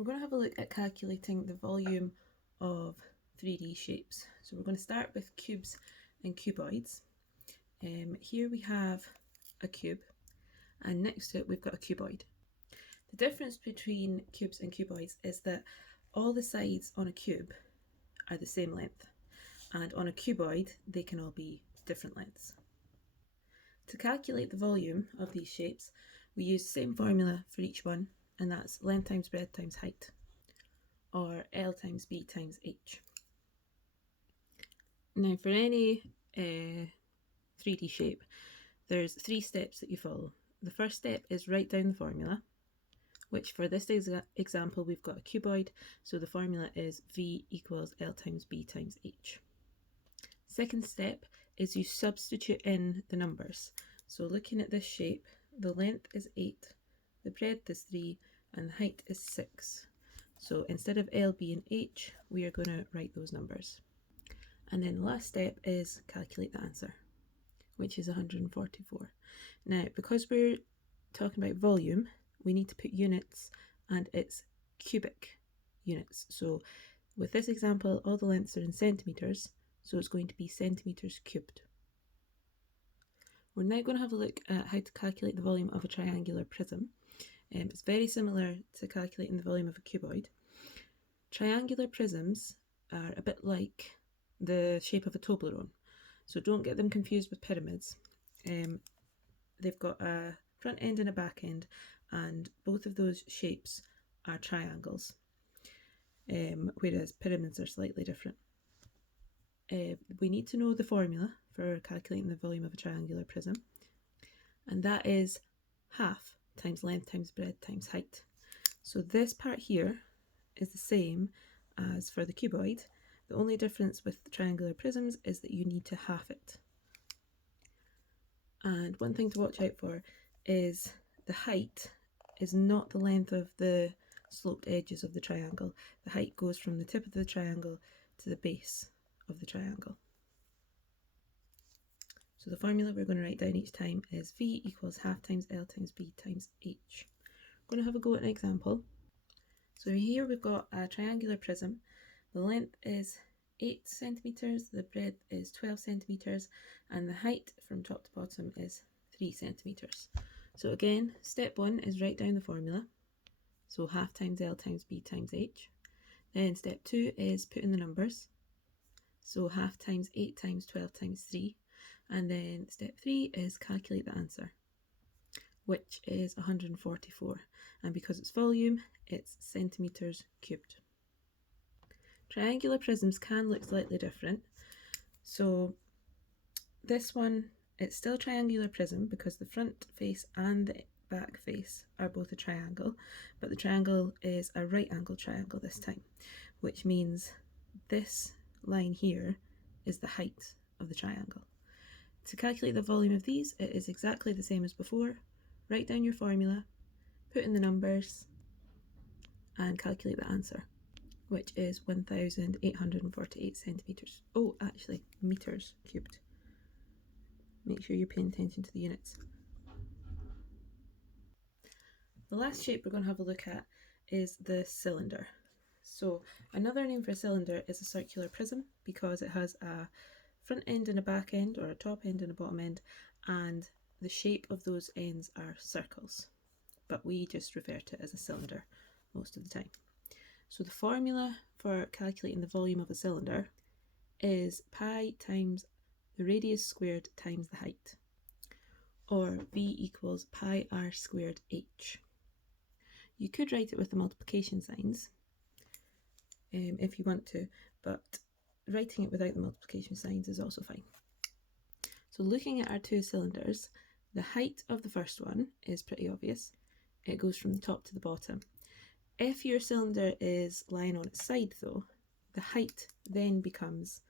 We're going to have a look at calculating the volume of 3D shapes. So we're going to start with cubes and cuboids. Here we have a cube, and next to it we've got a cuboid. The difference between cubes and cuboids is that all the sides on a cube are the same length, and on a cuboid they can all be different lengths. To calculate the volume of these shapes, we use the same formula for each one, and that's length times breadth times height, or L times B times H. Now for any 3D shape, there's 3 steps that you follow. The first step is write down the formula, which for this example we've got a cuboid, so the formula is V equals L times B times H. Second step is you substitute in the numbers. So looking at this shape, the length is 8, the breadth is 3, and the height is 6. So instead of L, B and H, we are going to write those numbers. And then the last step is calculate the answer, which is 144. Now, because we're talking about volume, we need to put units, and it's cubic units. So with this example, all the lengths are in centimetres, so it's going to be centimetres cubed. We're now going to have a look at how to calculate the volume of a triangular prism. It's very similar to calculating the volume of a cuboid. Triangular prisms are a bit like the shape of a Toblerone, so don't get them confused with pyramids. They've got a front end and a back end, and both of those shapes are triangles, whereas pyramids are slightly different. We need to know the formula for calculating the volume of a triangular prism, and that is half times length times breadth times height. So this part here is the same as for the cuboid. The only difference with the triangular prisms is that you need to half it. And one thing to watch out for is the height is not the length of the sloped edges of the triangle. The height goes from the tip of the triangle to the base of the triangle. So the formula we're going to write down each time is V equals half times L times B times H. We're going to have a go at an example. So here we've got a triangular prism. The length is 8 centimetres, the breadth is 12 centimetres, and the height from top to bottom is 3 centimetres. So again, step 1 is write down the formula. So half times L times B times H. Then step 2 is put in the numbers. So half times 8 times 12 times 3. And then step 3 is calculate the answer, which is 144. And because it's volume, it's centimetres cubed. Triangular prisms can look slightly different. So this one, it's still a triangular prism because the front face and the back face are both a triangle, but the triangle is a right angle triangle this time, which means this line here is the height of the triangle. To calculate the volume of these, it is exactly the same as before. Write down your formula, put in the numbers, and calculate the answer, which is 1,848 centimetres. Oh, actually, metres cubed. Make sure you're paying attention to the units. The last shape we're going to have a look at is the cylinder. So another name for a cylinder is a circular prism because it has a front end and a back end, or a top end and a bottom end, and the shape of those ends are circles, but we just refer to it as a cylinder most of the time. So the formula for calculating the volume of a cylinder is pi times the radius squared times the height, or V equals pi r squared h. You could write it with the multiplication signs if you want to, but writing it without the multiplication signs is also fine. So looking at our two cylinders, the height of the first one is pretty obvious. It goes from the top to the bottom. If your cylinder is lying on its side though, the height then becomes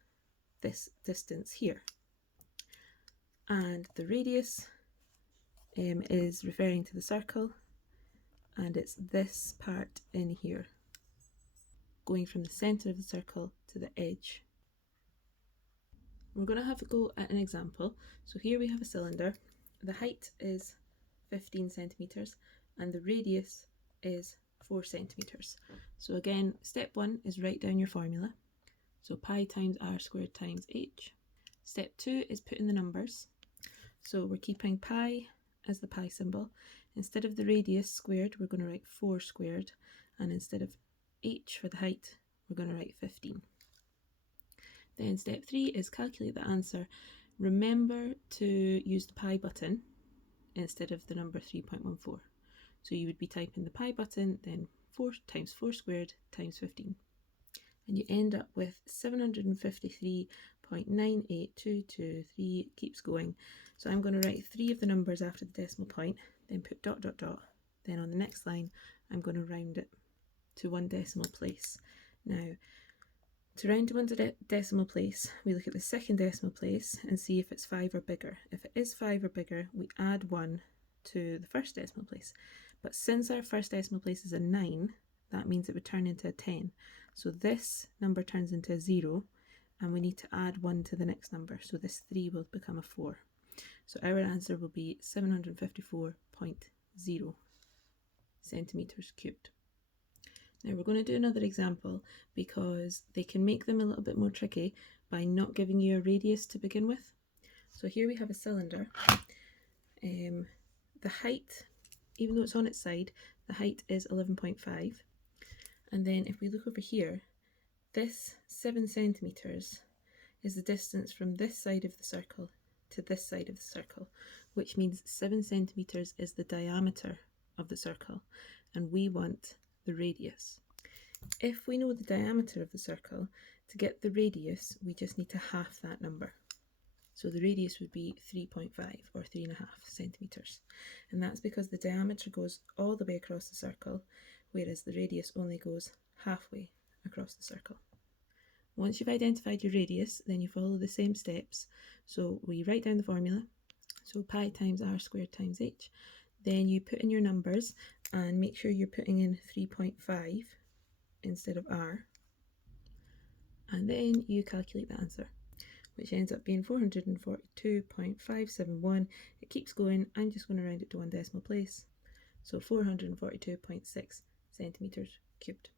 this distance here. And the radius is referring to the circle, and it's this part in here, going from the centre of the circle to the edge. We're going to have a go at an example. So here we have a cylinder. The height is 15 centimetres and the radius is 4 centimetres. So again, step 1 is write down your formula. So pi times r squared times h. Step 2 is put in the numbers. So we're keeping pi as the pi symbol. Instead of the radius squared, we're going to write 4 squared. And instead of h for the height, we're going to write 15. Then step 3 is calculate the answer. Remember to use the pi button instead of the number 3.14. So you would be typing the pi button, then 4 times 4 squared times 15. And you end up with 753.98223. It keeps going. So I'm going to write 3 of the numbers after the decimal point, then put dot dot dot. Then on the next line, I'm going to round it to 1 decimal place. Now, to round to 1 decimal place, we look at the second decimal place and see if it's 5 or bigger. If it is 5 or bigger, we add 1 to the first decimal place. But since our first decimal place is a 9, that means it would turn into a 10. So this number turns into a 0, and we need to add 1 to the next number. So this 3 will become a 4. So our answer will be 754.0 centimetres cubed. Now we're going to do another example because they can make them a little bit more tricky by not giving you a radius to begin with. So here we have a cylinder. The height, even though it's on its side, the height is 11.5. And then if we look over here, this 7 centimetres is the distance from this side of the circle to this side of the circle, which means 7 centimetres is the diameter of the circle, and we want the radius. If we know the diameter of the circle, to get the radius, we just need to half that number. So the radius would be 3.5 or 3.5 centimetres. And that's because the diameter goes all the way across the circle, whereas the radius only goes halfway across the circle. Once you've identified your radius, then you follow the same steps. So we write down the formula. So pi times r squared times h. Then you put in your numbers and make sure you're putting in 3.5 instead of r. And then you calculate the answer, which ends up being 442.571. It keeps going. I'm just going to round it to 1 decimal place. So 442.6 centimetres cubed.